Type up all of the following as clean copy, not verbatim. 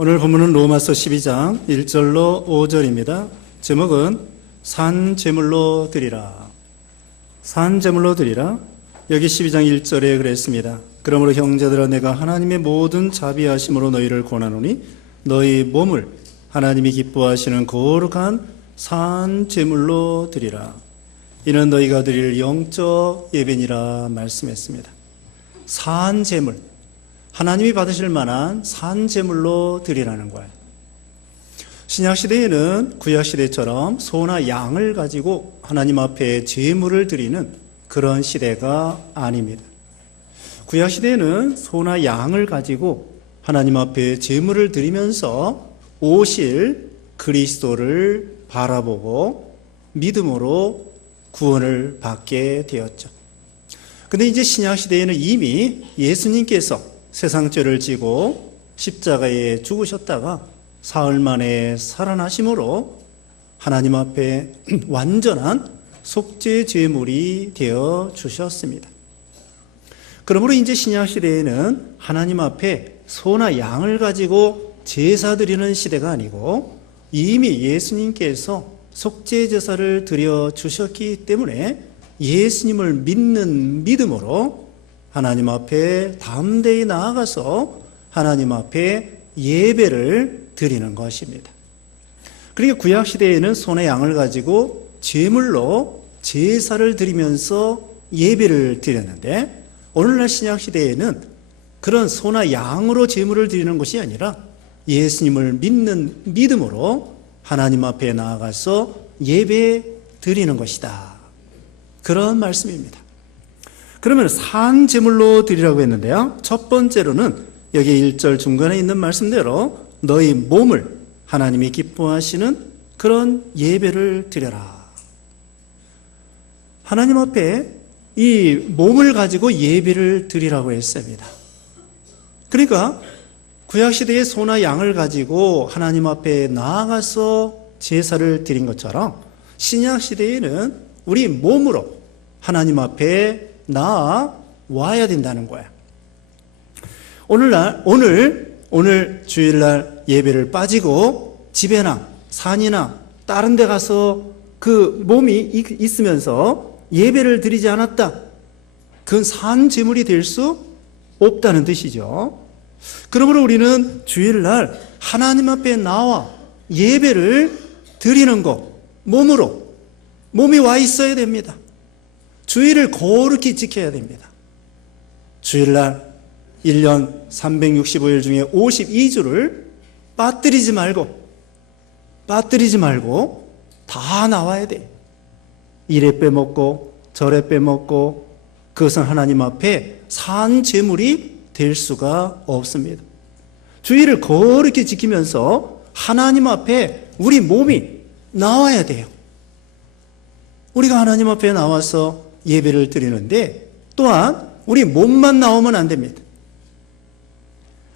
오늘 본문은 로마서 12장 1절로 5절입니다. 제목은 산제물로 드리라. 산제물로 드리라. 여기 12장 1절에 그랬습니다. 그러므로 형제들아 내가 하나님의 모든 자비하심으로 너희를 권하노니 너희 몸을 하나님이 기뻐하시는 거룩한 산제물로 드리라. 이는 너희가 드릴 영적 예배니라 말씀했습니다. 산제물, 하나님이 받으실 만한 산제물로 드리라는 거예요. 신약시대에는 구약시대처럼 소나 양을 가지고 하나님 앞에 제물을 드리는 그런 시대가 아닙니다. 구약시대에는 소나 양을 가지고 하나님 앞에 제물을 드리면서 오실 그리스도를 바라보고 믿음으로 구원을 받게 되었죠. 근데 이제 신약시대에는 이미 예수님께서 세상 죄를 지고 십자가에 죽으셨다가 사흘 만에 살아나심으로 하나님 앞에 완전한 속죄 제물이 되어 주셨습니다. 그러므로 이제 신약시대에는 하나님 앞에 소나 양을 가지고 제사 드리는 시대가 아니고 이미 예수님께서 속죄 제사를 드려 주셨기 때문에 예수님을 믿는 믿음으로 하나님 앞에 담대히 나아가서 하나님 앞에 예배를 드리는 것입니다. 그러니까 구약시대에는 소나 양을 가지고 제물로 제사를 드리면서 예배를 드렸는데 오늘날 신약시대에는 그런 소나 양으로 제물을 드리는 것이 아니라 예수님을 믿는 믿음으로 하나님 앞에 나아가서 예배 드리는 것이다. 그런 말씀입니다. 그러면 산제물로 드리라고 했는데요. 첫 번째로는 여기 1절 중간에 있는 말씀대로 너희 몸을 하나님이 기뻐하시는 그런 예배를 드려라. 하나님 앞에 이 몸을 가지고 예배를 드리라고 했습니다. 그러니까 구약시대의 소나 양을 가지고 하나님 앞에 나아가서 제사를 드린 것처럼 신약시대에는 우리 몸으로 하나님 앞에 나아와야 된다는 거야. 오늘 주일날 예배를 빠지고 집에나 산이나 다른 데 가서 그 몸이 있으면서 예배를 드리지 않았다. 그건 산제물이 될 수 없다는 뜻이죠. 그러므로 우리는 주일날 하나님 앞에 나와 예배를 드리는 것, 몸이 와 있어야 됩니다. 주일을 거룩히 지켜야 됩니다. 주일날 1년 365일 중에 52주를 빠뜨리지 말고 다 나와야 돼. 이래 빼먹고 저래 빼먹고 그것은 하나님 앞에 산제물이 될 수가 없습니다. 주일을 거룩히 지키면서 하나님 앞에 우리 몸이 나와야 돼요. 우리가 하나님 앞에 나와서 예배를 드리는데 또한 우리 몸만 나오면 안 됩니다.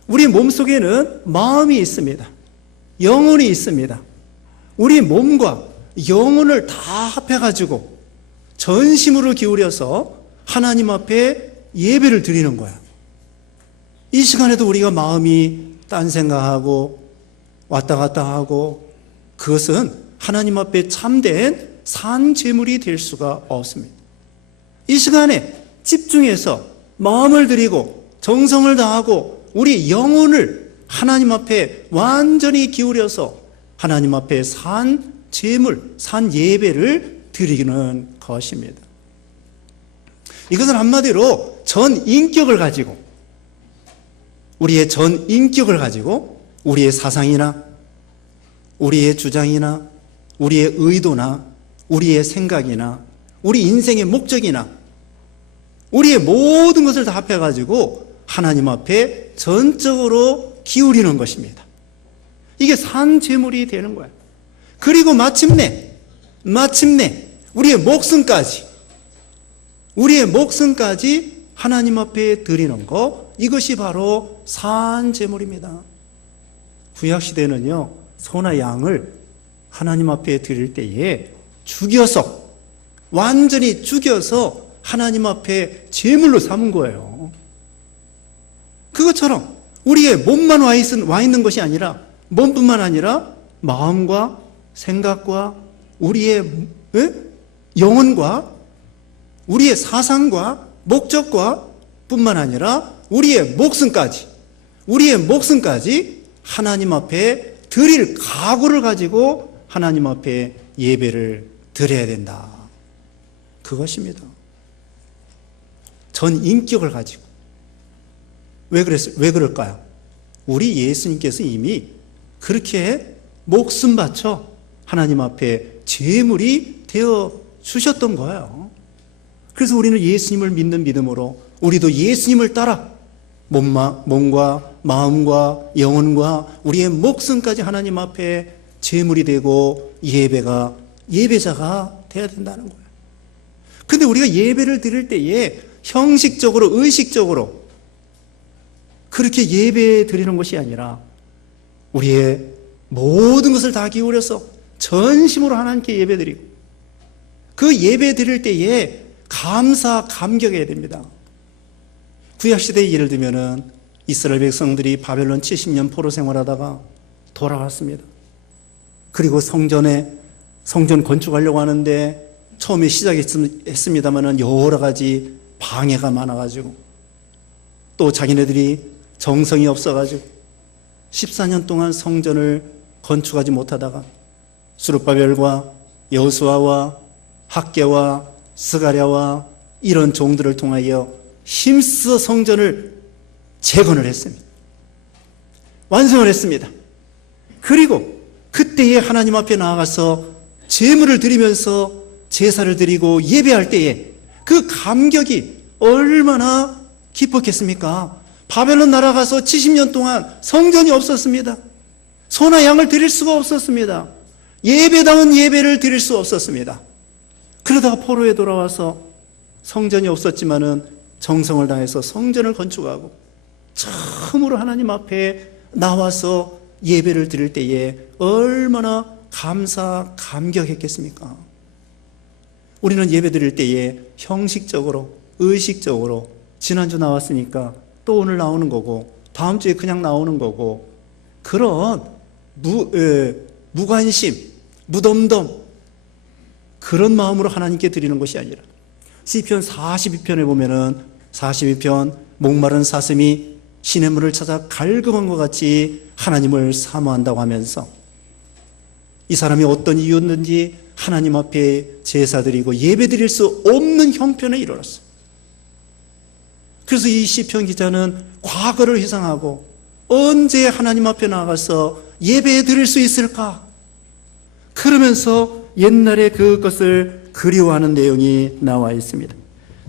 우리 몸 속에는 마음이 있습니다. 영혼이 있습니다. 우리 몸과 영혼을 다 합해가지고 전심으로 기울여서 하나님 앞에 예배를 드리는 거야. 이 시간에도 우리가 마음이 딴 생각하고 왔다 갔다 하고 그것은 하나님 앞에 참된 산제물이 될 수가 없습니다. 이 시간에 집중해서 마음을 드리고 정성을 다하고 우리 영혼을 하나님 앞에 완전히 기울여서 하나님 앞에 산제물, 산예배를 드리는 것입니다. 이것은 한마디로 전인격을 가지고 우리의 전인격을 가지고 우리의 사상이나 우리의 주장이나 우리의 의도나 우리의 생각이나 우리 인생의 목적이나 우리의 모든 것을 다 합해가지고 하나님 앞에 전적으로 기울이는 것입니다. 이게 산제물이 되는 거예요. 그리고 마침내 우리의 목숨까지 하나님 앞에 드리는 것, 이것이 바로 산제물입니다. 구약시대는요, 소나 양을 하나님 앞에 드릴 때에 완전히 죽여서 하나님 앞에 제물로 삼은 거예요. 그것처럼 우리의 몸만 와 있는 것이 아니라, 몸뿐만 아니라 마음과 생각과 우리의 영혼과 우리의 사상과 목적과 뿐만 아니라 우리의 목숨까지 하나님 앞에 드릴 각오를 가지고 하나님 앞에 예배를 드려야 된다. 그것입니다. 전 인격을 가지고. 왜 그럴까요? 우리 예수님께서 이미 그렇게 목숨 바쳐 하나님 앞에 제물이 되어 주셨던 거예요. 그래서 우리는 예수님을 믿는 믿음으로 우리도 예수님을 따라 몸과 마음과 영혼과 우리의 목숨까지 하나님 앞에 제물이 되고 예배자가 되어야 된다는 거예요. 근데 우리가 예배를 드릴 때에 형식적으로, 의식적으로 그렇게 예배 드리는 것이 아니라 우리의 모든 것을 다 기울여서 전심으로 하나님께 예배 드리고, 그 예배 드릴 때에 감격해야 됩니다. 구약시대에 예를 들면은 이스라엘 백성들이 바벨론 70년 포로 생활하다가 돌아왔습니다. 그리고 성전 건축하려고 하는데 처음에 시작했습니다마는 여러 가지 방해가 많아가지고, 또 자기네들이 정성이 없어가지고 14년 동안 성전을 건축하지 못하다가 스룹바벨과 여호수아와 학개와 스가랴와 이런 종들을 통하여 힘써 성전을 재건을 했습니다. 완성을 했습니다. 그리고 그때에 하나님 앞에 나아가서 제물을 드리면서 제사를 드리고 예배할 때에 그 감격이 얼마나 기뻤겠습니까? 바벨론 나라가서 70년 동안 성전이 없었습니다. 소나 양을 드릴 수가 없었습니다. 예배다운 예배를 드릴 수 없었습니다. 그러다가 포로에 돌아와서 성전이 없었지만은 정성을 다해서 성전을 건축하고 처음으로 하나님 앞에 나와서 예배를 드릴 때에 얼마나 감격했겠습니까? 우리는 예배 드릴 때에 형식적으로, 의식적으로 지난주 나왔으니까 또 오늘 나오는 거고 다음 주에 그냥 나오는 거고, 그런 무관심, 무덤덤 그런 마음으로 하나님께 드리는 것이 아니라, 시편 42편에 보면은 42편 목마른 사슴이 시냇물을 찾아 갈급한 것 같이 하나님을 사모한다고 하면서 이 사람이 어떤 이유였는지 하나님 앞에 제사드리고 예배드릴 수 없는 형편에 이르렀어. 그래서 이 시편 기자는 과거를 회상하고 언제 하나님 앞에 나가서 예배드릴 수 있을까? 그러면서 옛날에 그것을 그리워하는 내용이 나와 있습니다.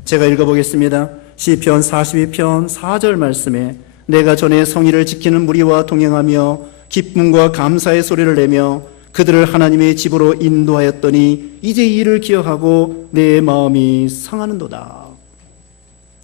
제가 읽어보겠습니다. 시편 42편 4절 말씀에 내가 전에 성의를 지키는 무리와 동행하며 기쁨과 감사의 소리를 내며 그들을 하나님의 집으로 인도하였더니 이제 이 일을 기억하고 내 마음이 상하는도다.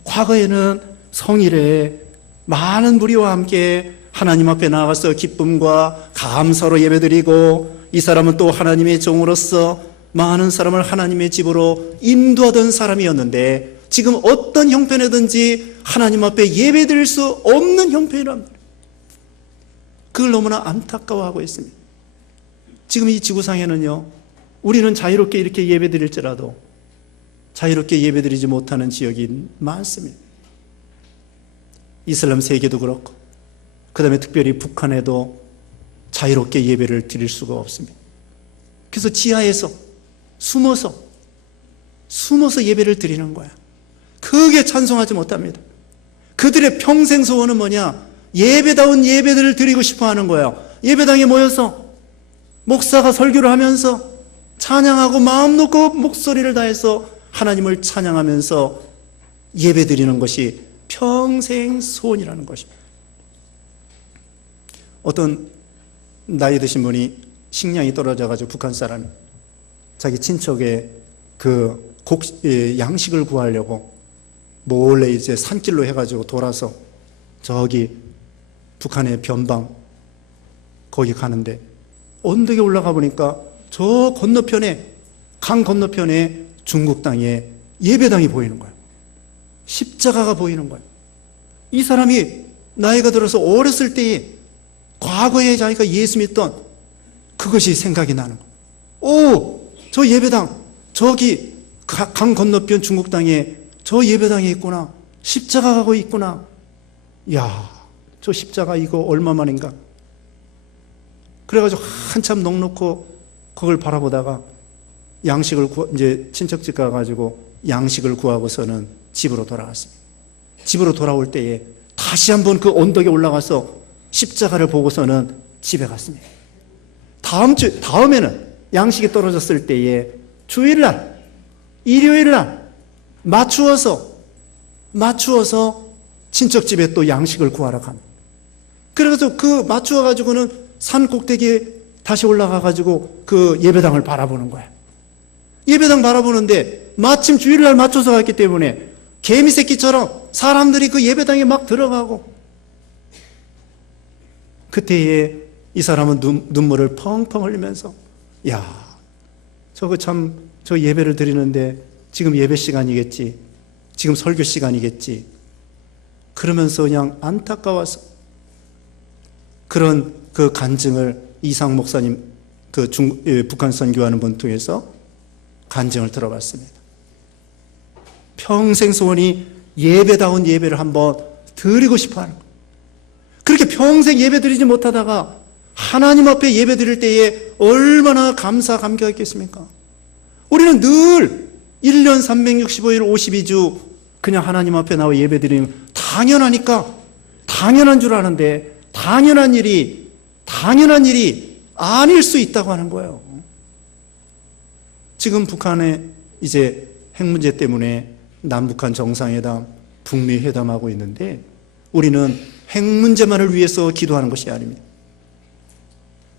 과거에는 성일에 많은 무리와 함께 하나님 앞에 나가서 기쁨과 감사로 예배드리고, 이 사람은 또 하나님의 종으로서 많은 사람을 하나님의 집으로 인도하던 사람이었는데 지금 어떤 형편이든지 하나님 앞에 예배드릴 수 없는 형편이랍니다. 그걸 너무나 안타까워하고 있습니다. 지금 이 지구상에는요, 우리는 자유롭게 이렇게 예배드릴지라도 자유롭게 예배드리지 못하는 지역이 많습니다. 이슬람 세계도 그렇고, 그 다음에 특별히 북한에도 자유롭게 예배를 드릴 수가 없습니다. 그래서 지하에서 숨어서 예배를 드리는 거야. 크게 찬송하지 못합니다. 그들의 평생 소원은 뭐냐? 예배다운 예배들을 드리고 싶어 하는 거예요. 예배당에 모여서 목사가 설교를 하면서 찬양하고 마음 놓고 목소리를 다해서 하나님을 찬양하면서 예배 드리는 것이 평생 소원이라는 것입니다. 어떤 나이 드신 분이 식량이 떨어져가지고 북한 사람이 자기 친척의 양식을 구하려고 몰래 이제 산길로 해가지고 돌아서 저기 북한의 변방 거기 가는데 언덕에 올라가 보니까 저 건너편에, 강 건너편에 중국 땅에 예배당이 보이는 거예요. 십자가가 보이는 거예요. 이 사람이 나이가 들어서 어렸을 때에 과거에 자기가 예수 믿던 그것이 생각이 나는 거예요. 오, 저 예배당, 저기 강 건너편 중국 땅에 저 예배당에 있구나. 십자가 가고 있구나. 야, 저 십자가 이거 얼마만인가. 그래가지고 한참 넋놓고 그걸 바라보다가 이제 친척집 가가지고 양식을 구하고서는 집으로 돌아갔습니다. 집으로 돌아올 때에 다시 한번 그 언덕에 올라가서 십자가를 보고서는 집에 갔습니다. 다음에는 양식이 떨어졌을 때에 주일날, 일요일날 맞추어서 친척집에 또 양식을 구하러 갑니다. 그래서 그 맞추어가지고는 산 꼭대기에 다시 올라가가지고 그 예배당을 바라보는 거야. 예배당 바라보는데 마침 주일날 맞춰서 갔기 때문에 개미 새끼처럼 사람들이 그 예배당에 막 들어가고, 그때에 이 사람은 눈물을 펑펑 흘리면서, 야, 저 예배를 드리는데 지금 예배 시간이겠지, 지금 설교 시간이겠지, 그러면서 그냥 안타까워서 그런 그 간증을 이상 목사님, 북한 선교하는 분 통해서 간증을 들어봤습니다. 평생 소원이 예배다운 예배를 한번 드리고 싶어 하는 거예요. 그렇게 평생 예배 드리지 못하다가 하나님 앞에 예배 드릴 때에 얼마나 감사감격했겠습니까? 우리는 늘 1년 365일 52주 그냥 하나님 앞에 나와 예배 드리는 당연하니까 당연한 줄 아는데 당연한 일이 아닐 수 있다고 하는 거예요. 지금 북한에 이제 핵 문제 때문에 남북한 정상회담, 북미 회담하고 있는데 우리는 핵 문제만을 위해서 기도하는 것이 아닙니다.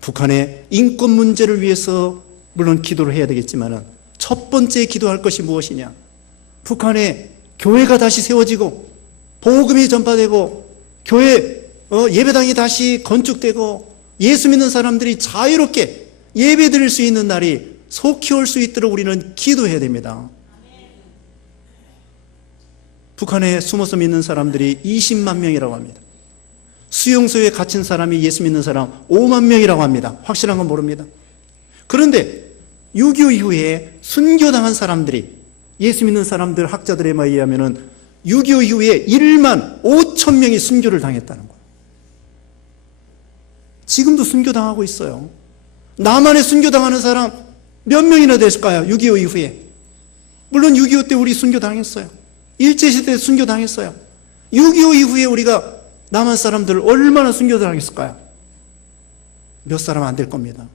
북한의 인권 문제를 위해서 물론 기도를 해야 되겠지만 첫 번째 기도할 것이 무엇이냐? 북한에 교회가 다시 세워지고 복음이 전파되고 교회 예배당이 다시 건축되고 예수 믿는 사람들이 자유롭게 예배 드릴 수 있는 날이 속히 올 수 있도록 우리는 기도해야 됩니다. 북한에 숨어서 믿는 사람들이 20만 명이라고 합니다. 수용소에 갇힌 사람이 예수 믿는 사람 5만 명이라고 합니다. 확실한 건 모릅니다. 그런데 6.25 이후에 순교당한 사람들이, 예수 믿는 사람들 학자들에 의하면 6.25 이후에 1만 5천 명이 순교를 당했다는 거예요. 지금도 순교당하고 있어요. 남한에 순교당하는 사람 몇 명이나 됐을까요? 6.25 이후에. 물론 6.25 때 우리 순교당했어요. 일제시대 때 순교당했어요. 6.25 이후에 우리가 남한 사람들 얼마나 순교당했을까요? 몇 사람 안 될 겁니다.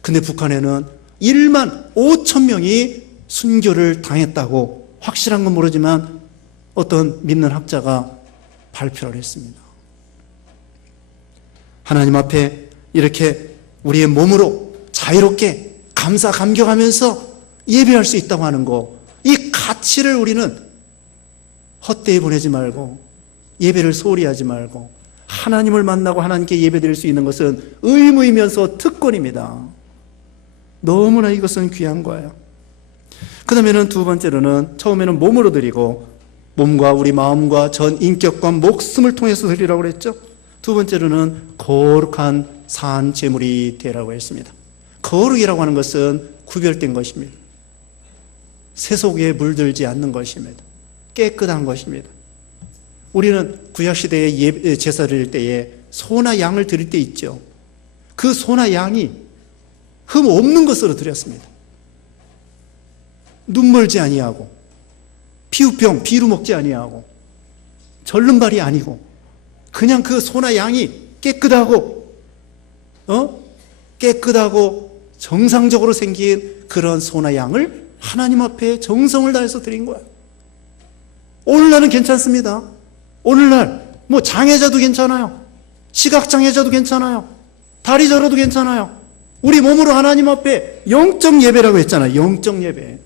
근데 북한에는 1만 5천 명이 순교를 당했다고 확실한 건 모르지만 어떤 믿는 학자가 발표를 했습니다. 하나님 앞에 이렇게 우리의 몸으로 자유롭게 감사 감격하면서 예배할 수 있다고 하는 거, 이 가치를 우리는 헛되이 보내지 말고 예배를 소홀히 하지 말고 하나님을 만나고 하나님께 예배드릴 수 있는 것은 의무이면서 특권입니다. 너무나 이것은 귀한 거예요. 그 다음에는 두 번째로는, 처음에는 몸으로 드리고 몸과 우리 마음과 전 인격과 목숨을 통해서 드리라고 그랬죠. 두 번째로는 거룩한 산 제물이 되라고 했습니다. 거룩이라고 하는 것은 구별된 것입니다. 세속에 물들지 않는 것입니다. 깨끗한 것입니다. 우리는 구약시대에 제사를 드릴 때에 소나 양을 드릴 때 있죠. 그 소나 양이 흠 없는 것으로 드렸습니다. 눈 멀지 아니하고 피우병 비루 먹지 아니하고 절름발이 아니고 그냥 그 소나 양이 깨끗하고 정상적으로 생긴 그런 소나 양을 하나님 앞에 정성을 다해서 드린 거야. 오늘날은 괜찮습니다. 오늘날 뭐 장애자도 괜찮아요. 시각장애자도 괜찮아요. 다리 저려도 괜찮아요. 우리 몸으로 하나님 앞에 영적 예배라고 했잖아요. 영적 예배.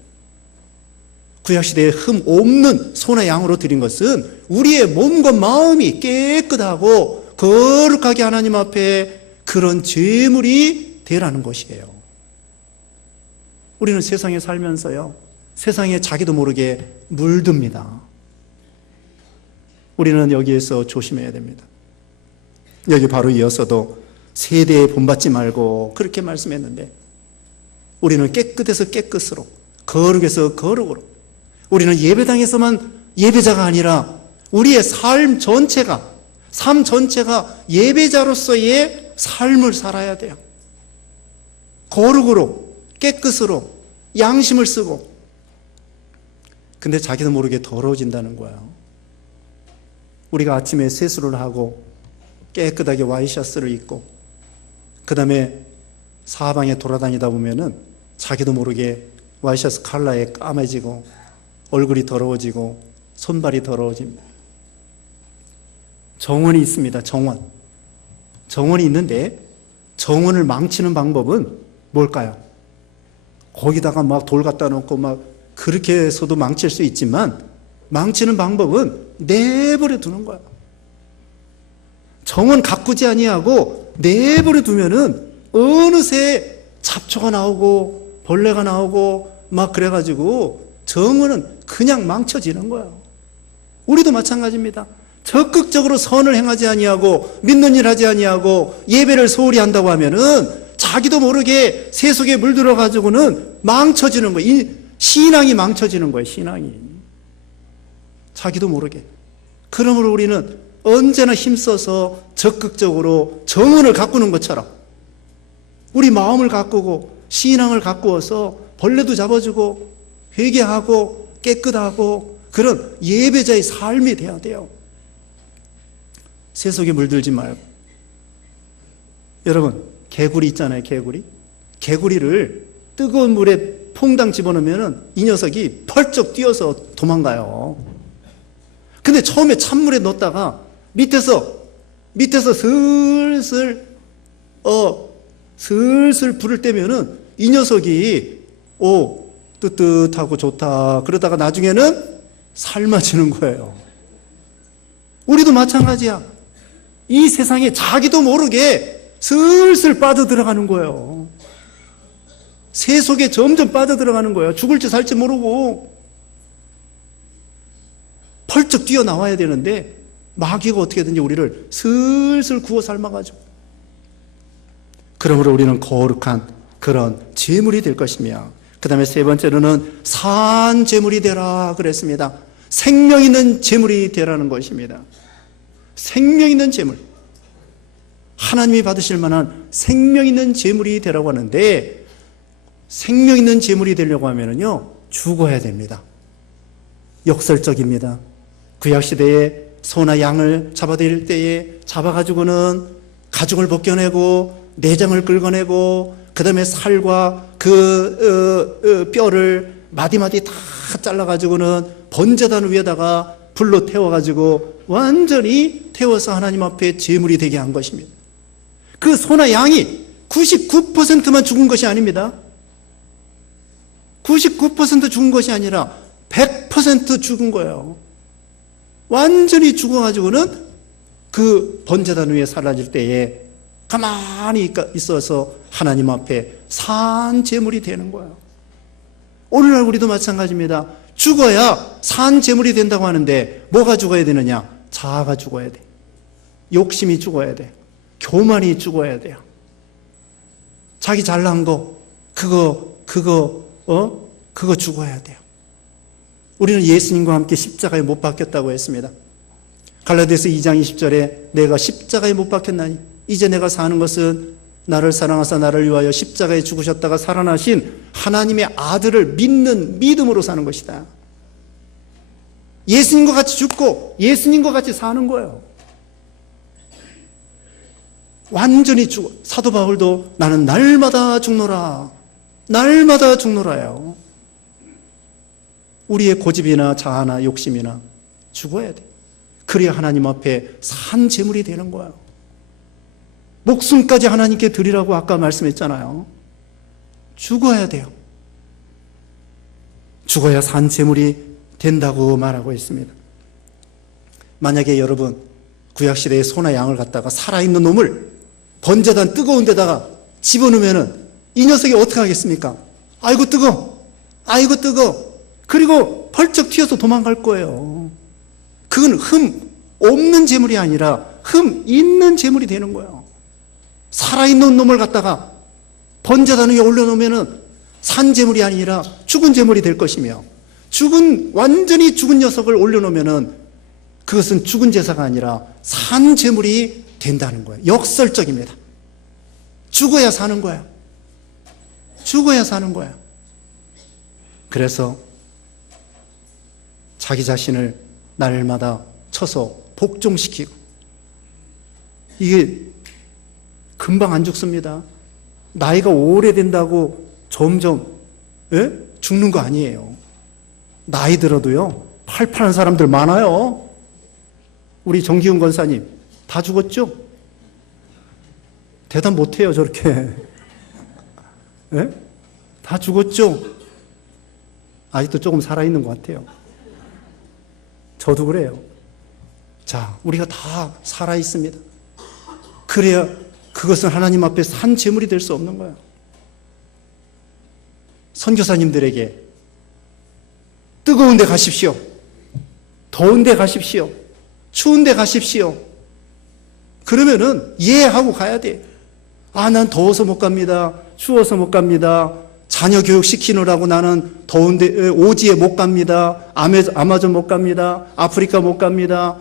구약시대에 흠 없는 소나 양으로 드린 것은 우리의 몸과 마음이 깨끗하고 거룩하게 하나님 앞에 그런 제물이 되라는 것이에요. 우리는 세상에 살면서요, 세상에 자기도 모르게 물듭니다. 우리는 여기에서 조심해야 됩니다. 여기 바로 이어서도 세대에 본받지 말고 그렇게 말씀했는데, 우리는 깨끗해서 깨끗으로, 거룩해서 거룩으로, 우리는 예배당에서만 예배자가 아니라 우리의 삶 전체가 예배자로서의 삶을 살아야 돼요. 거룩으로, 깨끗으로, 양심을 쓰고. 근데 자기도 모르게 더러워진다는 거예요. 우리가 아침에 세수를 하고 깨끗하게 와이셔츠를 입고 그 다음에 사방에 돌아다니다 보면은 자기도 모르게 와이셔츠 컬러에 까매지고 얼굴이 더러워지고 손발이 더러워집니다. 정원이 있습니다. 정원이 있는데 정원을 망치는 방법은 뭘까요? 거기다가 막 돌 갖다 놓고 막 그렇게 해서도 망칠 수 있지만, 망치는 방법은 내버려 두는 거야. 정원 가꾸지 아니하고 내버려 두면은 어느새 잡초가 나오고 벌레가 나오고 막 그래가지고 정원은 그냥 망쳐지는 거예요. 우리도 마찬가지입니다. 적극적으로 선을 행하지 아니하고 믿는 일 하지 아니하고 예배를 소홀히 한다고 하면은 자기도 모르게 새 속에 물들어 가지고는 망쳐지는 거예요. 이 신앙이 망쳐지는 거예요. 신앙이. 자기도 모르게. 그러므로 우리는 언제나 힘써서 적극적으로 정원을 가꾸는 것처럼 우리 마음을 가꾸고 신앙을 가꾸어서 벌레도 잡아주고 회개하고 깨끗하고 그런 예배자의 삶이 돼야 돼요. 새 속에 물들지 말고. 여러분, 개구리 있잖아요. 개구리를 뜨거운 물에 퐁당 집어넣으면 이 녀석이 펄쩍 뛰어서 도망가요. 근데 처음에 찬물에 넣었다가 밑에서 슬슬 불을 떼면은 이 녀석이 뜨뜻하고 좋다 그러다가 나중에는 삶아지는 거예요. 우리도 마찬가지야. 이 세상에 자기도 모르게 슬슬 빠져들어가는 거예요. 새 속에 점점 빠져들어가는 거예요. 죽을지 살지 모르고 펄쩍 뛰어나와야 되는데 마귀가 어떻게든지 우리를 슬슬 구워 삶아가지고. 그러므로 우리는 거룩한 그런 제물이 될 것이며, 그 다음에 세 번째로는 산 제물이 되라 그랬습니다. 생명 있는 제물이 되라는 것입니다. 생명 있는 제물. 하나님이 받으실 만한 생명 있는 제물이 되라고 하는데, 생명 있는 제물이 되려고 하면은요, 죽어야 됩니다. 역설적입니다. 구약시대에 소나 양을 잡아들일 때에 잡아가지고는 가죽을 벗겨내고 내장을 긁어내고 그 다음에 살과 그 뼈를 마디마디 다 잘라가지고는 번제단 위에다가 불로 태워가지고 완전히 태워서 하나님 앞에 제물이 되게 한 것입니다. 그 소나 양이 99%만 죽은 것이 아닙니다. 99% 죽은 것이 아니라 100% 죽은 거예요. 완전히 죽어가지고는 그 번제단 위에 사라질 때에 가만히 있어서 하나님 앞에 산 제물이 되는 거예요. 오늘날 우리도 마찬가지입니다. 죽어야 산 제물이 된다고 하는데 뭐가 죽어야 되느냐? 자아가 죽어야 돼. 욕심이 죽어야 돼. 교만이 죽어야 돼요. 자기 잘난 거 그거 죽어야 돼요. 우리는 예수님과 함께 십자가에 못 박혔다고 했습니다. 갈라디아서 2장 20절에 내가 십자가에 못 박혔나니 이제 내가 사는 것은 나를 사랑하사 나를 위하여 십자가에 죽으셨다가 살아나신 하나님의 아들을 믿는 믿음으로 사는 것이다. 예수님과 같이 죽고 예수님과 같이 사는 거예요. 완전히 죽어. 사도 바울도 나는 날마다 죽노라. 날마다 죽노라요. 우리의 고집이나 자아나 욕심이나 죽어야 돼. 그래야 하나님 앞에 산 제물이 되는 거예요. 목숨까지 하나님께 드리라고 아까 말씀했잖아요. 죽어야 돼요. 죽어야 산 제물이 된다고 말하고 있습니다. 만약에 여러분 구약시대에 소나 양을 갖다가 살아있는 놈을 번제단 뜨거운 데다가 집어넣으면 이 녀석이 어떻게 하겠습니까? 아이고 뜨거, 아이고 뜨거. 그리고 펄쩍 튀어서 도망갈 거예요. 그건 흠 없는 제물이 아니라 흠 있는 재물이 되는 거예요. 살아있는 놈을 갖다가 번제단 위에 올려놓으면은 산 재물이 아니라 죽은 재물이 될 것이며, 완전히 죽은 녀석을 올려놓으면은 그것은 죽은 제사가 아니라 산 재물이 된다는 거예요. 역설적입니다. 죽어야 사는 거야. 죽어야 사는 거야. 그래서 자기 자신을 날마다 쳐서 복종시키고, 이게 금방 안 죽습니다. 나이가 오래된다고 점점 죽는 거 아니에요. 나이 들어도요, 팔팔한 사람들 많아요. 우리 정기훈 권사님 다 죽었죠? 대답 못해요, 저렇게. 다 죽었죠? 아직도 조금 살아있는 것 같아요. 저도 그래요. 자, 우리가 다 살아있습니다. 그래야 그것은 하나님 앞에 산 제물이 될 수 없는 거예요. 선교사님들에게 뜨거운 데 가십시오. 더운 데 가십시오. 추운 데 가십시오. 그러면은 이해하고 가야 돼. 아, 난 더워서 못 갑니다. 추워서 못 갑니다. 자녀 교육 시키느라고 나는 더운데 오지에 못 갑니다. 아마존 못 갑니다. 아프리카 못 갑니다.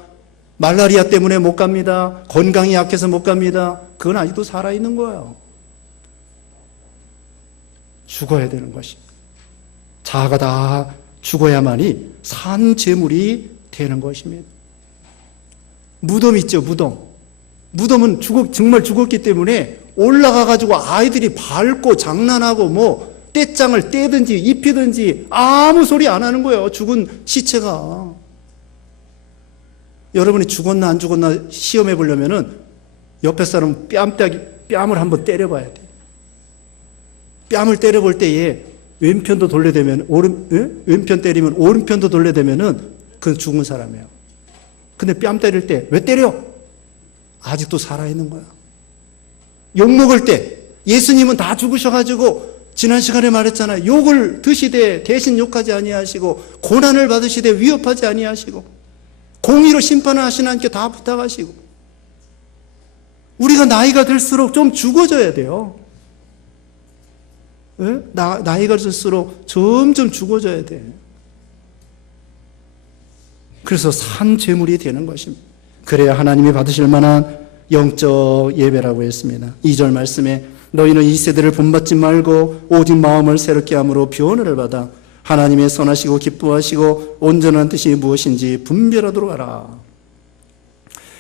말라리아 때문에 못 갑니다. 건강이 약해서 못 갑니다. 그건 아직도 살아있는 거예요. 죽어야 되는 것이. 자아가 다 죽어야만이 산 제물이 되는 것입니다. 무덤 있죠, 무덤. 무덤은 정말 죽었기 때문에 올라가가지고 아이들이 밟고 장난하고 뭐 떼장을 떼든지 입히든지 아무 소리 안 하는 거예요. 죽은 시체가. 여러분이 죽었나 안 죽었나 시험해 보려면은 옆에 사람 뺨을 한번 때려봐야 돼. 뺨을 때려볼 때에 왼편도 돌려대면 왼편 때리면 오른편도 돌려대면은 그건 죽은 사람이에요. 근데 뺨 때릴 때 왜 때려? 아직도 살아있는 거야. 욕 먹을 때 예수님은 다 죽으셔가지고 지난 시간에 말했잖아요. 욕을 드시되 대신 욕하지 아니하시고 고난을 받으시되 위협하지 아니하시고 공의로 심판하시는 하나님께 다 부탁하시고, 우리가 나이가 들수록 좀 죽어져야 돼요. 나이가 들수록 점점 죽어져야 돼. 그래서 산 제물이 되는 것입니다. 그래야 하나님이 받으실 만한 영적 예배라고 했습니다. 2절 말씀에 너희는 이 세대를 본받지 말고 오직 마음을 새롭게 함으로 변화를 받아 하나님의 선하시고 기뻐하시고 온전한 뜻이 무엇인지 분별하도록 하라.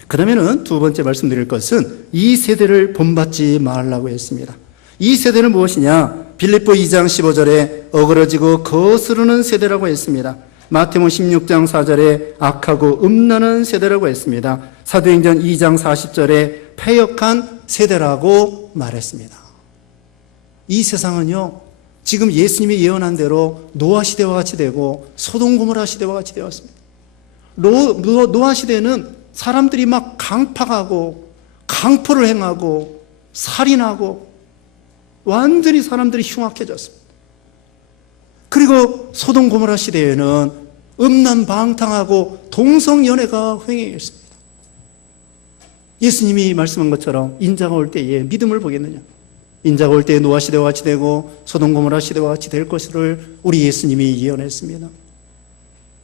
그 다음에는 두 번째 말씀드릴 것은 이 세대를 본받지 말라고 했습니다. 이 세대는 무엇이냐? 빌립보 2장 15절에 어그러지고 거스르는 세대라고 했습니다. 마태복음 16장 4절에 악하고 음란한 세대라고 했습니다. 사도행전 2장 40절에 패역한 세대라고 말했습니다. 이 세상은요, 지금 예수님이 예언한 대로 노아 시대와 같이 되고 소돔 고모라 시대와 같이 되었습니다. 노아 시대는 사람들이 막 강팍하고 강포를 행하고 살인하고 완전히 사람들이 흉악해졌습니다. 그리고 소돔 고모라 시대에는 음란방탕하고 동성연애가 횡행했습니다. 예수님이 말씀한 것처럼 인자가 올 때에 믿음을 보겠느냐? 인자가 올 때에 노아 시대와 같이 되고 소돔 고모라 시대와 같이 될 것을 우리 예수님이 예언했습니다.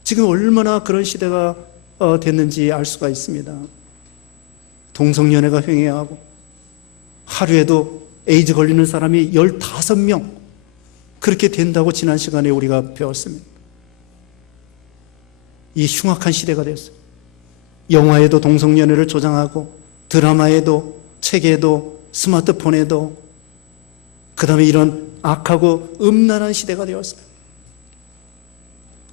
지금 얼마나 그런 시대가 됐는지 알 수가 있습니다. 동성연애가 횡행하고 하루에도 에이즈 걸리는 사람이 15명 그렇게 된다고 지난 시간에 우리가 배웠습니다. 이 흉악한 시대가 됐어요. 영화에도 동성연애를 조장하고 드라마에도 책에도 스마트폰에도, 그 다음에 이런 악하고 음란한 시대가 되었어요.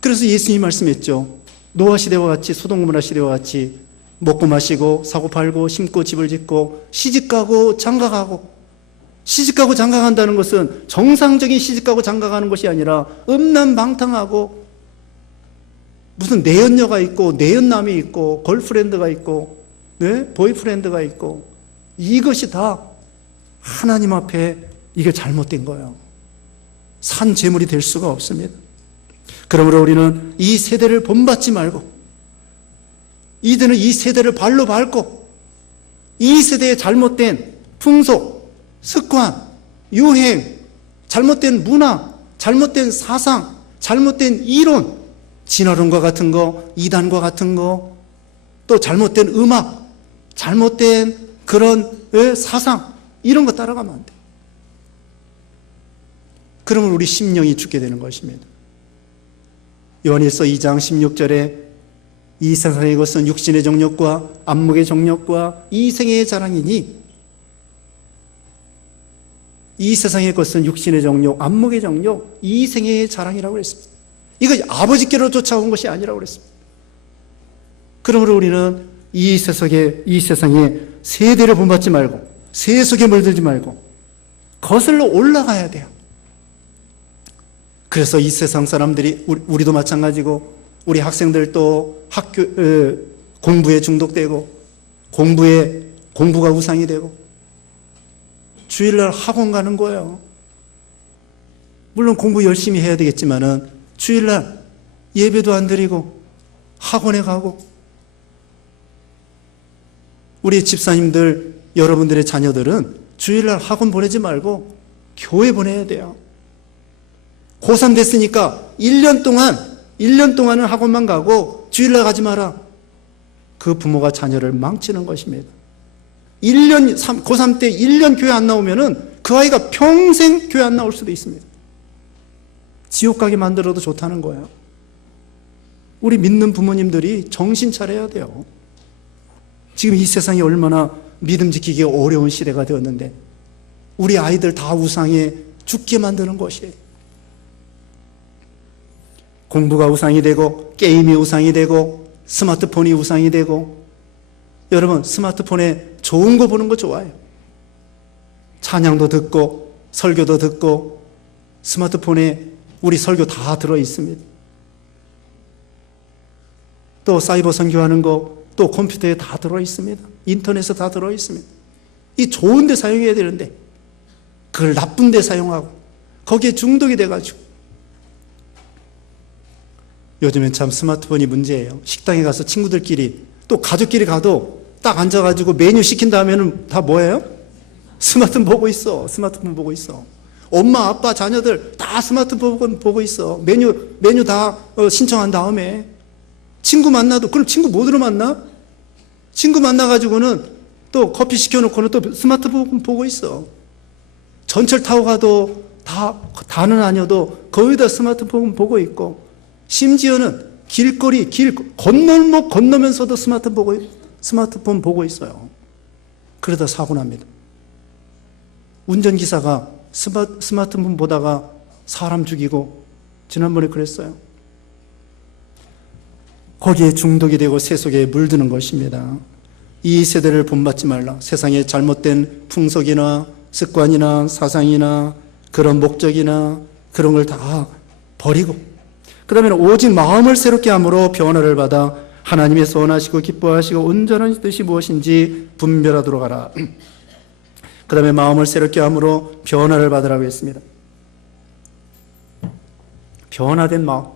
그래서 예수님이 말씀했죠. 노아 시대와 같이 소돔 고모라 시대와 같이 먹고 마시고 사고 팔고 심고 집을 짓고 시집가고 장가가고, 시집가고 장가간다는 것은 정상적인 시집가고 장가가는 것이 아니라 음란방탕하고 무슨 내연녀가 있고 내연남이 있고 걸프렌드가 있고 보이프렌드가 있고, 이것이 다 하나님 앞에 이게 잘못된 거예요. 산 제물이 될 수가 없습니다. 그러므로 우리는 이 세대를 본받지 말고 이제는 이 세대를 발로 밟고 이 세대의 잘못된 풍속, 습관, 유행, 잘못된 문화, 잘못된 사상, 잘못된 이론, 진화론과 같은 거, 이단과 같은 거, 또 잘못된 음악, 잘못된 그런 사상, 이런 거 따라가면 안 돼. 그러면 우리 심령이 죽게 되는 것입니다. 요한일서 2장 16절에 이 세상의 것은 육신의 정욕과 안목의 정욕과 이생의 자랑이니, 이 세상의 것은 육신의 정욕, 안목의 정욕, 이생의 자랑이라고 했습니다. 이거 아버지께로 쫓아온 것이 아니라고 그랬습니다. 그러므로 우리는 이 세상에 세대를 본받지 말고, 세속에 물들지 말고 거슬러 올라가야 돼요. 그래서 이 세상 사람들이, 우리도 마찬가지고, 우리 학생들도 공부에 중독되고, 공부가 우상이 되고, 주일날 학원 가는 거예요. 물론 공부 열심히 해야 되겠지만은, 주일날 예배도 안 드리고, 학원에 가고, 우리 집사님들, 여러분들의 자녀들은 주일날 학원 보내지 말고, 교회 보내야 돼요. 고3 됐으니까 1년 동안은 학원만 가고 주일날 가지 마라. 그 부모가 자녀를 망치는 것입니다. 고3 때 1년 교회 안 나오면은 그 아이가 평생 교회 안 나올 수도 있습니다. 지옥 가게 만들어도 좋다는 거예요. 우리 믿는 부모님들이 정신 차려야 돼요. 지금 이 세상이 얼마나 믿음 지키기 어려운 시대가 되었는데 우리 아이들 다 우상에 죽게 만드는 것이에요. 공부가 우상이 되고, 게임이 우상이 되고, 스마트폰이 우상이 되고. 여러분, 스마트폰에 좋은 거 보는 거 좋아요. 찬양도 듣고 설교도 듣고, 스마트폰에 우리 설교 다 들어 있습니다. 또 사이버 선교하는 거, 또 컴퓨터에 다 들어 있습니다. 인터넷에 다 들어 있습니다. 이 좋은 데 사용해야 되는데 그걸 나쁜 데 사용하고 거기에 중독이 돼가지고, 요즘엔 참 스마트폰이 문제예요. 식당에 가서 친구들끼리, 또 가족끼리 가도 딱 앉아가지고 메뉴 시킨 다음에는 다 뭐예요? 스마트폰 보고 있어. 스마트폰 보고 있어. 엄마, 아빠, 자녀들 다 스마트폰 보고 있어. 메뉴 다 신청한 다음에. 친구 만나도, 그럼 친구 뭐로 만나? 친구 만나가지고는 또 커피 시켜놓고는 또 스마트폰 보고 있어. 전철 타고 가도 다는 아니어도 거의 다 스마트폰 보고 있고, 심지어는 길 건널목 건너면서도 스마트폰 보고 있어요. 그러다 사고 납니다. 운전기사가 스마트폰 보다가 사람 죽이고, 지난번에 그랬어요. 거기에 중독이 되고 세속에 물드는 것입니다. 이 세대를 본받지 말라. 세상의 잘못된 풍속이나 습관이나 사상이나 그런 목적이나 그런 걸 다 버리고, 그 다음에 오직 마음을 새롭게 함으로 변화를 받아 하나님의 선하시고 기뻐하시고 온전한 뜻이 무엇인지 분별하도록 하라. 그 다음에 마음을 새롭게 함으로 변화를 받으라고 했습니다. 변화된 마음.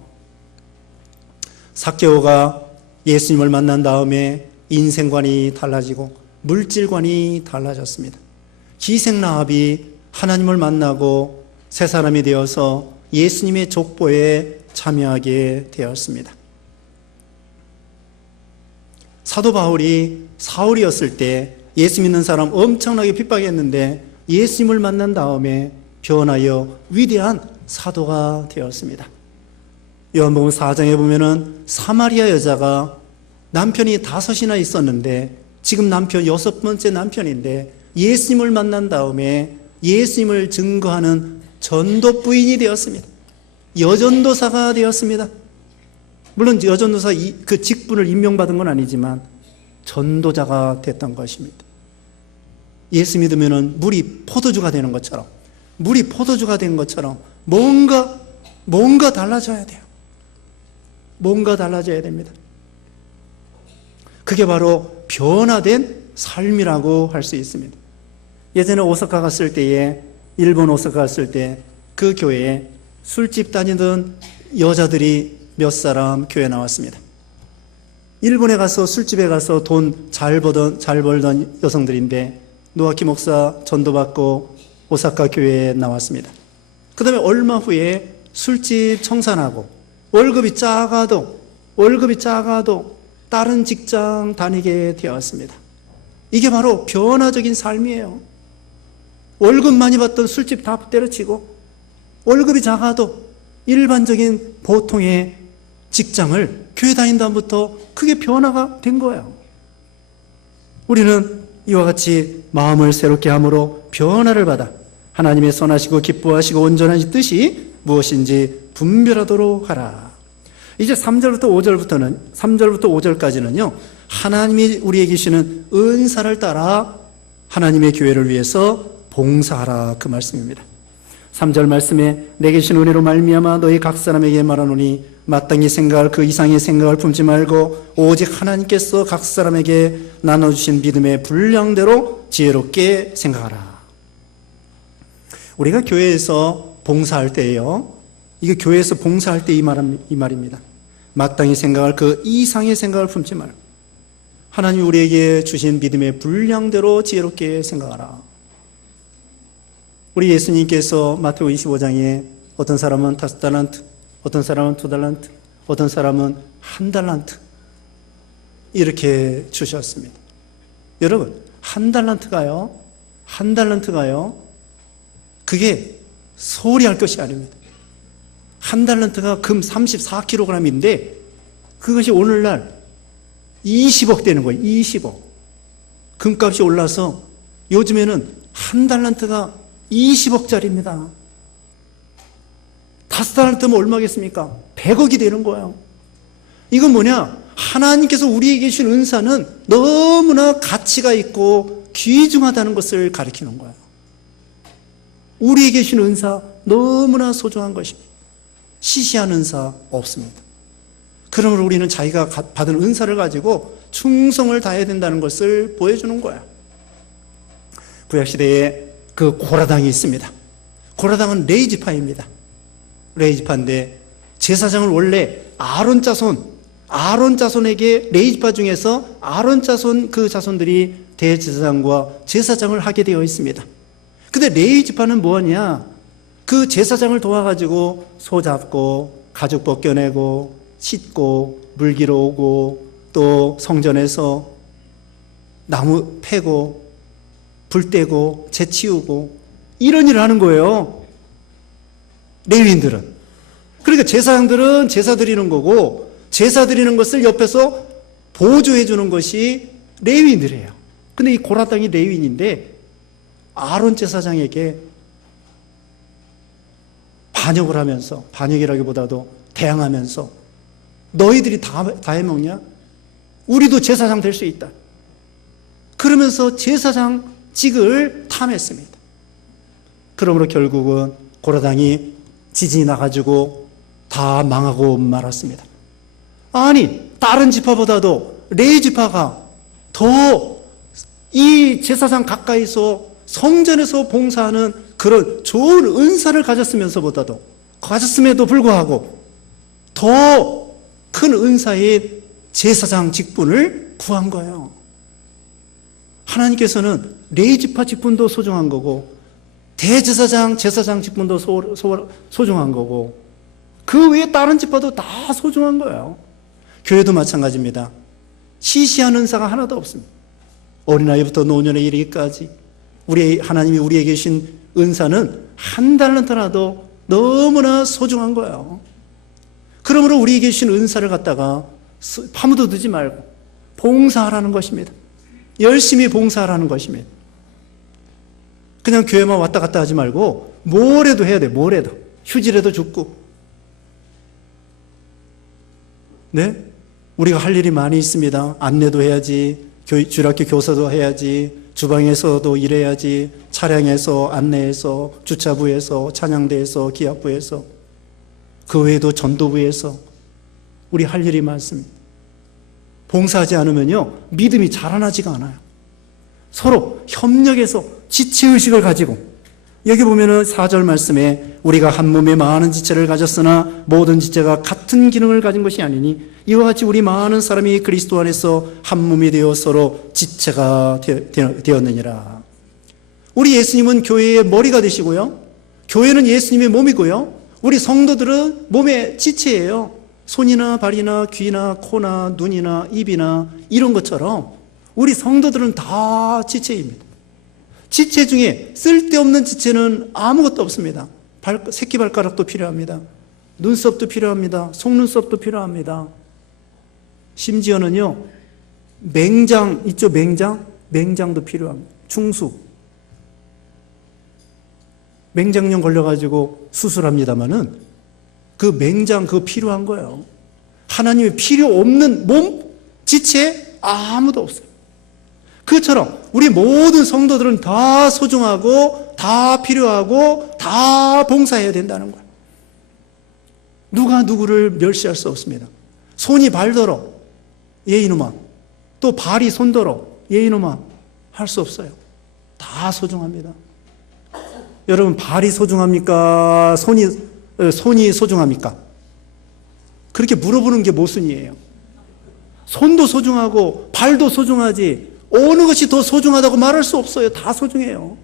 삭개오가 예수님을 만난 다음에 인생관이 달라지고 물질관이 달라졌습니다. 기생라합이 하나님을 만나고 새 사람이 되어서 예수님의 족보에 참여하게 되었습니다. 사도 바울이 사울이었을 때 예수 믿는 사람 엄청나게 핍박했는데 예수님을 만난 다음에 변하여 위대한 사도가 되었습니다. 요한복음 4장에 보면은 사마리아 여자가 남편이 5이나 있었는데 지금 남편 6번째 남편인데 예수님을 만난 다음에 예수님을 증거하는 전도 부인이 되었습니다. 여전도사가 되었습니다. 물론 여전도사 그 직분을 임명받은 건 아니지만 전도자가 됐던 것입니다. 예수 믿으면은 물이 포도주가 되는 것처럼, 물이 포도주가 된 것처럼 뭔가 달라져야 돼요. 뭔가 달라져야 됩니다. 그게 바로 변화된 삶이라고 할 수 있습니다. 예전에 오사카 갔을 때에, 일본 오사카 갔을 때 그 교회에 술집 다니던 여자들이 몇 사람 교회 나왔습니다. 일본에 가서 술집에 가서 돈 잘 벌던 여성들인데 노아키 목사 전도받고 오사카 교회에 나왔습니다. 그 다음에 얼마 후에 술집 청산하고 월급이 작아도 다른 직장 다니게 되었습니다. 이게 바로 변화적인 삶이에요. 월급 많이 받던 술집 다 때려치고 월급이 작아도 일반적인 보통의 직장을 교회 다닌 다음부터 크게 변화가 된 거예요. 우리는 이와 같이 마음을 새롭게 함으로 변화를 받아 하나님의 선하시고 기뻐하시고 온전한 뜻이 무엇인지 분별하도록 하라. 이제 3절부터 5절까지는요, 하나님이 우리에게 주시는 은사를 따라 하나님의 교회를 위해서 봉사하라, 그 말씀입니다. 3절 말씀에 내게 주신 은혜로 말미암아 너희 각 사람에게 말하노니 마땅히 생각할 그 이상의 생각을 품지 말고 오직 하나님께서 각 사람에게 나눠주신 믿음의 분량대로 지혜롭게 생각하라. 우리가 교회에서 봉사할 때예요, 이게 교회에서 봉사할 때 이 말입니다. 마땅히 생각할 그 이상의 생각을 품지 말고 하나님이 우리에게 주신 믿음의 분량대로 지혜롭게 생각하라. 우리 예수님께서 마태복음 25장에 어떤 사람은 5달란트, 어떤 사람은 2달란트, 어떤 사람은 1달란트 이렇게 주셨습니다. 여러분, 1달란트가요 그게 소리할 것이 아닙니다. 1달란트가 금 34kg인데 그것이 오늘날 20억 되는 거예요. 20억. 금값이 올라서 요즘에는 1달란트가 20억짜리입니다. 5달란트면 얼마겠습니까? 100억이 되는 거예요. 이건 뭐냐? 하나님께서 우리에게 주신 은사는 너무나 가치가 있고 귀중하다는 것을 가리키는 거예요. 우리에게 주신 은사 너무나 소중한 것입니다. 시시한 은사 없습니다. 그러므로 우리는 자기가 받은 은사를 가지고 충성을 다해야 된다는 것을 보여주는 거예요. 구약시대에 그 고라당이 있습니다. 고라당은 레이지파입니다. 레이지파인데 제사장을 원래 아론 자손에게 레이지파 중에서 아론 자손 그 자손들이 대제사장과 제사장을 하게 되어 있습니다. 근데 레이지파는 뭐하냐? 그 제사장을 도와가지고 소 잡고 가죽 벗겨내고 씻고 물기로 오고 또 성전에서 나무 패고 불 떼고 재 치우고 이런 일을 하는 거예요. 레위인들은. 그러니까 제사장들은 제사 드리는 거고 제사 드리는 것을 옆에서 보조해 주는 것이 레위인들이에요. 근데 이 고라당이 레위인인데 아론 제사장에게 반역을 하면서, 반역이라기보다도 대항하면서 너희들이 다 해먹냐? 우리도 제사장 될 수 있다. 그러면서 제사장직을 탐했습니다. 그러므로 결국은 고라당이 지진이 나가지고 다 망하고 말았습니다. 아니, 다른 지파보다도 레위 지파가 더 이 제사장 가까이서 성전에서 봉사하는 그런 좋은 은사를 가졌음에도 불구하고 더 큰 은사인 제사장 직분을 구한 거예요. 하나님께서는 레위지파 직분도 소중한 거고 대제사장, 제사장 직분도 소중한 거고 그 외에 다른 지파도 다 소중한 거예요. 교회도 마찬가지입니다. 시시한 은사가 하나도 없습니다. 어린아이부터 노년에 이르기까지 하나님이 우리에게 주신 은사는 1달란트라도 너무나 소중한 거예요. 그러므로 우리에게 주신 은사를 갖다가 파묻어두지 말고 봉사하라는 것입니다. 열심히 봉사하라는 것입니다. 그냥 교회만 왔다 갔다 하지 말고 뭐래도 해야 돼. 뭐래도. 휴지라도 줍고. 네? 우리가 할 일이 많이 있습니다. 안내도 해야지, 주일학교 교사도 해야지, 주방에서도 일해야지, 차량에서, 안내해서, 주차부에서, 찬양대에서, 기합부에서, 그 외에도 전도부에서 우리 할 일이 많습니다. 봉사하지 않으면요, 믿음이 자라나지가 않아요. 서로 협력해서 지체의식을 가지고 여기 보면은 4절 말씀에 우리가 한 몸에 많은 지체를 가졌으나 모든 지체가 같은 기능을 가진 것이 아니니 이와 같이 우리 많은 사람이 그리스도 안에서 한 몸이 되어 서로 지체가 되었느니라. 우리 예수님은 교회의 머리가 되시고요. 교회는 예수님의 몸이고요. 우리 성도들은 몸의 지체예요. 손이나 발이나 귀나 코나 눈이나 입이나 이런 것처럼 우리 성도들은 다 지체입니다. 지체 중에 쓸데없는 지체는 아무것도 없습니다. 새끼발가락도 필요합니다. 눈썹도 필요합니다. 속눈썹도 필요합니다. 심지어는요, 맹장 있죠? 맹장도 필요합니다. 중수. 맹장염 걸려가지고 수술합니다마는 그 맹장 그거 필요한 거예요. 하나님의 필요 없는 몸, 지체 아무도 없어요. 그처럼 우리 모든 성도들은 다 소중하고 다 필요하고 다 봉사해야 된다는 거예요. 누가 누구를 멸시할 수 없습니다. 손이 발더러 얘 이놈아, 또 발이 손더러 얘 이놈아 할 수 없어요. 다 소중합니다. 여러분, 발이 소중합니까? 손이 소중합니까? 그렇게 물어보는 게 모순이에요. 손도 소중하고 발도 소중하지 어느 것이 더 소중하다고 말할 수 없어요. 다 소중해요.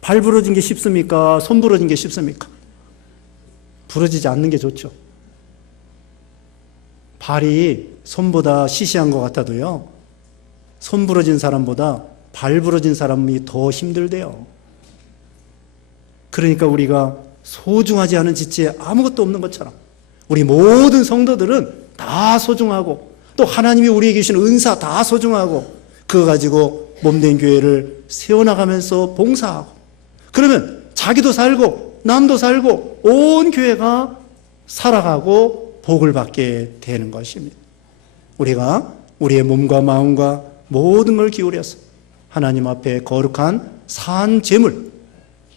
발 부러진 게 쉽습니까? 손 부러진 게 쉽습니까? 부러지지 않는 게 좋죠. 발이 손보다 시시한 것 같아도요, 손 부러진 사람보다 발 부러진 사람이 더 힘들대요. 그러니까 우리가 소중하지 않은 지체에 아무것도 없는 것처럼 우리 모든 성도들은 다 소중하고 또 하나님이 우리에게 주신 은사 다 소중하고 그거 가지고 몸된 교회를 세워나가면서 봉사하고 그러면 자기도 살고 남도 살고 온 교회가 살아가고 복을 받게 되는 것입니다. 우리가 우리의 몸과 마음과 모든 걸 기울여서 하나님 앞에 거룩한 산 제물,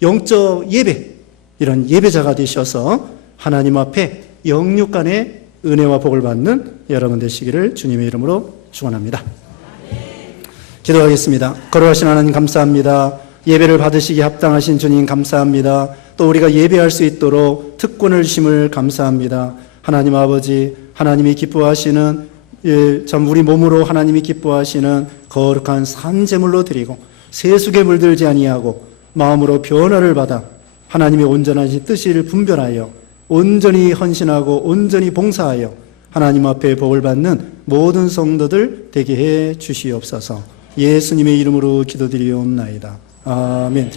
영적 예배, 이런 예배자가 되셔서 하나님 앞에 영육간의 은혜와 복을 받는 여러분 되시기를 주님의 이름으로 축원합니다. 기도하겠습니다. 거룩하신 하나님 감사합니다. 예배를 받으시기에 합당하신 주님 감사합니다. 또 우리가 예배할 수 있도록 특권을 주심을 감사합니다. 하나님 아버지, 하나님이 기뻐하시는 참 우리 몸으로 하나님이 기뻐하시는 거룩한 산제물로 드리고 세속에 물들지 아니하고 마음으로 변화를 받아 하나님의 온전하신 뜻을 분별하여 온전히 헌신하고 온전히 봉사하여 하나님 앞에 복을 받는 모든 성도들 되게 해 주시옵소서. 예수님의 이름으로 기도드리옵나이다. 아멘.